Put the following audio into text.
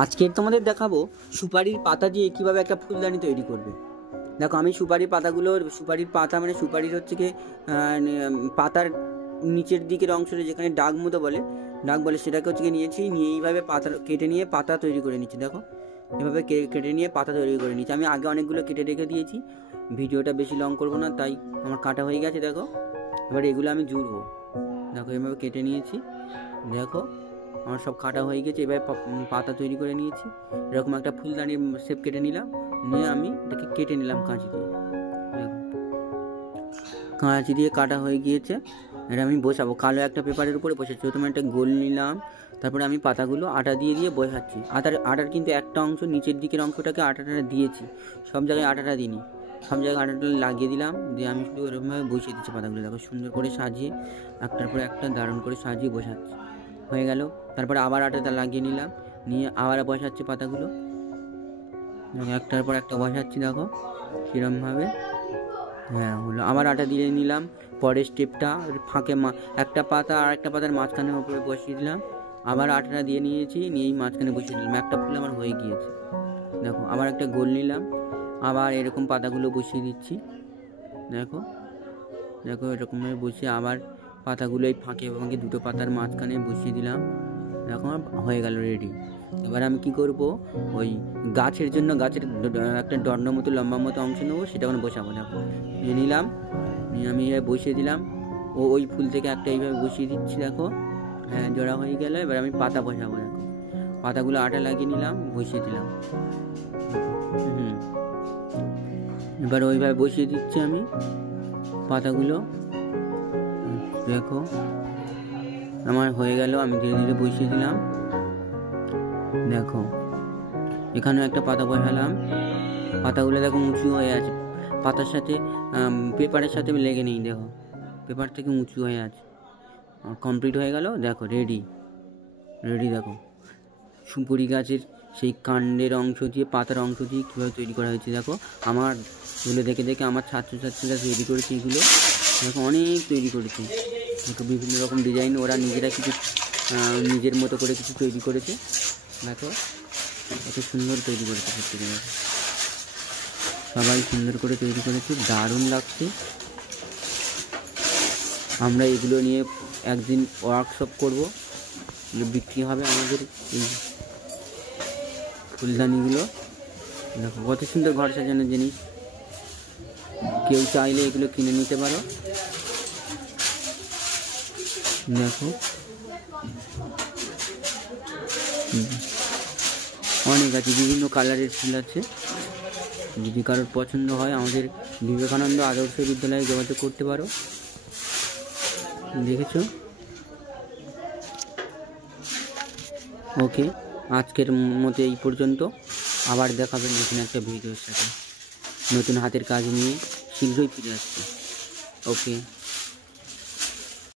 আজকের তোমাদের দেখাবো সুপারির পাতা দিয়ে কিভাবে একটা ফুলদানি তৈরি করবে। দেখো আমি সুপারির পাতা মানে সুপারির হচ্ছে কি পাতার নিচের দিকের অংশটা যেখানে ডাগ বলে সেটাকে হচ্ছে নিয়েছি, নিয়ে এইভাবে পাতা কেটে নিয়ে পাতা তৈরি করে নিচ্ছি। দেখো এভাবে কেটে নিয়ে পাতা তৈরি করে নিচ্ছি। আমি আগে অনেকগুলো কেটে রেখে দিয়েছি, ভিডিওটা বেশি লং করবো না, তাই আমার কাটা হয়ে গেছে। দেখো এবার এগুলো আমি জুড়বো। দেখো এভাবে কেটে নিয়েছি, দেখো আমার সব কাটা হয়ে গেছে। এবার পাতা তৈরি করে নিয়েছি, এরকম একটা ফুলদানির শেপ কেটে নিলাম, নিয়ে আমি এটাকে কেটে নিলাম কাঁচি দিয়ে কাটা হয়ে গিয়েছে। এটা আমি বসাবো কালো একটা পেপারের উপরে বসাচ্ছি। প্রথমে একটা গোল নিলাম, তারপরে আমি পাতাগুলো আটা দিয়ে বসাচ্ছি। আটার কিন্তু একটা অংশ নিচের দিকের অংশটাকে আটাটা দিয়েছি, সব জায়গায় আটাটা দিইনি, সব জায়গায় আটাটা লাগিয়ে দিলাম, দিয়ে আমি শুধু এরকমভাবে বসিয়ে দিচ্ছি পাতাগুলো। দেখো সুন্দর করে সাজিয়ে একটার পর একটা দারুণ করে সাজিয়ে বসাচ্ছি। হয়ে গেল, তারপরে আবার আটাটা লাগিয়ে নিলাম, নিয়ে আবার বসাচ্ছি পাতাগুলো, একটার পর একটা বসাচ্ছি। দেখো কীরমভাবে, হ্যাঁ হলো। আবার আটা দিয়ে নিলাম, পরের স্টেপটা ফাঁকে একটা পাতা আর একটা পাতার মাঝখানের উপরে বসিয়ে দিলাম, আবার আটাটা দিয়ে নিয়েছি, নিয়ে এই মাঝখানে বসিয়ে দিলাম। একটা ফুল আমার হয়ে গিয়েছে। দেখো আবার একটা গোল নিলাম, আবার এরকম পাতাগুলো বসিয়ে দিচ্ছি। দেখো দেখো এরকমভাবে বসিয়ে আবার পাতাগুলো এই ফাঁকে দুটো পাতার মাঝখানে বসিয়ে দিলাম। এখন হয়ে গেল রেডি। এবার আমি কি করব, ওই গাছের জন্য গাছের একটা দণ্ড মতো লম্বা মতো অংশ নেবো, সেটা এখন বসাবো। দেখো নিয়ে নিলাম, নিয়ে আমি বসিয়ে দিলাম, ওই ফুল থেকে একটা এইভাবে বসিয়ে দিচ্ছি। দেখো হ্যাঁ জোড়া হয়ে গেল। এবার আমি পাতা বসাবো। দেখো পাতাগুলো আটা লাগিয়ে নিলাম, বসিয়ে দিলাম। এবার ওইভাবে বসিয়ে দিচ্ছি আমি পাতাগুলো। দেখো আমার হয়ে গেল, আমি ধীরে ধীরে বসিয়ে দিলাম। দেখো এখানেও একটা পাতা বসালাম, পাতাগুলো দেখো উঁচু হয়ে আছে, পাতার সাথে পেপারের সাথে লেগে নেই। দেখো পেপার থেকে উঁচু হয়ে আছে। কমপ্লিট হয়ে গেল। দেখো রেডি। দেখো সুপুরি গাছের সেই কাণ্ডের অংশ দিয়ে পাতার অংশ দিয়ে কীভাবে তৈরি করা হয়েছে। দেখো আমার এগুলো দেখে আমার ছাত্রছাত্রীরা তৈরি করেছে। এগুলো দেখো অনেক তৈরি করেছে, দেখো বিভিন্ন রকম ডিজাইন ওরা নিজেরা কিছু নিজের মতো করে কিছু তৈরি করেছে। দেখো কত সুন্দর তৈরি করেছে, সত্যি দেখো সবাই সুন্দর করে তৈরি করেছে, দারুণ লাগছে। আমরা এগুলো নিয়ে একদিন ওয়ার্কশপ করবো, বিক্রি হবে আমাদের এই ফুলদানিগুলো। দেখো কত সুন্দর ঘর সাজানোর জিনিস, কেউ চাইলে এগুলো কিনে নিতে পারো। দেখো অনেক আছে, বিভিন্ন কালারের ফুল আছে। যদি কারোর পছন্দ হয় আমাদের বিবেকানন্দ আদর্শ বিদ্যালয়ে যোগাযোগ করতে পারো। দেখেছো? ওকে, আজকের মতো এই পর্যন্ত। আবার দেখাবে নতুন একটা ভিডিওর সাথে, নতুন হাতের কাজ নিয়ে শীঘ্রই ফিরে আসছি। ওকে।